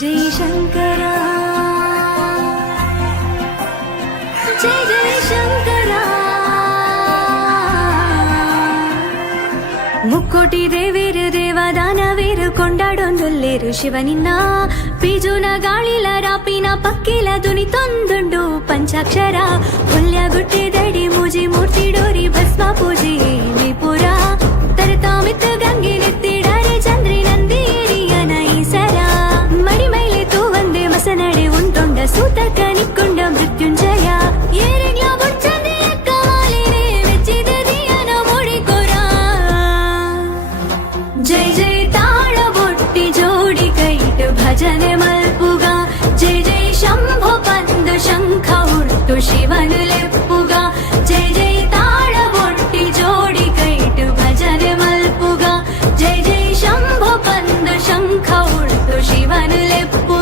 జై శంకరా జై జై శంకరా ముక్కోటి దేవేరు ದೇವದಾನವೇರು ಕೊಂಡಾಡೊಂದುಲ್ಲೇರು ಶಿವನಿನ್ನ ಬೀಜುನ ಗಾಳಿಲ ರಾಪಿನ ಪಕ್ಕಿಲ ಧ್ವನಿ ತೊಂದುಂಡು ಪಂಚಾಕ್ಷರ ಹುಲ್ಯಗುಟ್ಟಿದಡಿ ಮೂಜಿ ಮೂರ್ತಿ ಡೋರಿ ಭಸ್ಮ ಪೂಜೆ ವಿಪುರ ತರತಾಮಿತ್ತು ಗಂಗೆ ನೆತ್ತಿಡಾರೆ ಚಂದ್ರಿ ನಂದಿಯನ ಈಸರ ಮಡಿ ಮೈಲೆ ತೂವಂದೆ ಮಸನಡೆ ಉಂಟೊಂಡ ಸೂತಕ ನಿಕ್ಕೊಂಡ ಮೃತ್ಯುಂಜಯ ಏರೆಗ್ಲ ಬುಡ್ಚಂದೆ ಕಮಾಲಿನೆ ಮೆಚ್ಚಿದ ದಿಯನ ಮೂಡಿಕೊರ జై జై తాళబొట్టి జోడి కైట్ భజన మల్పుగా జై జై శంభో పందు శంఖ ఉర్తు శివను లెప్పుగా జై జై తాళబొట్టి జోడి కైట్ భజన మల్పుగా జై జై శంభో పందు శంఖ ఉర్తు శివను లెప్పుగా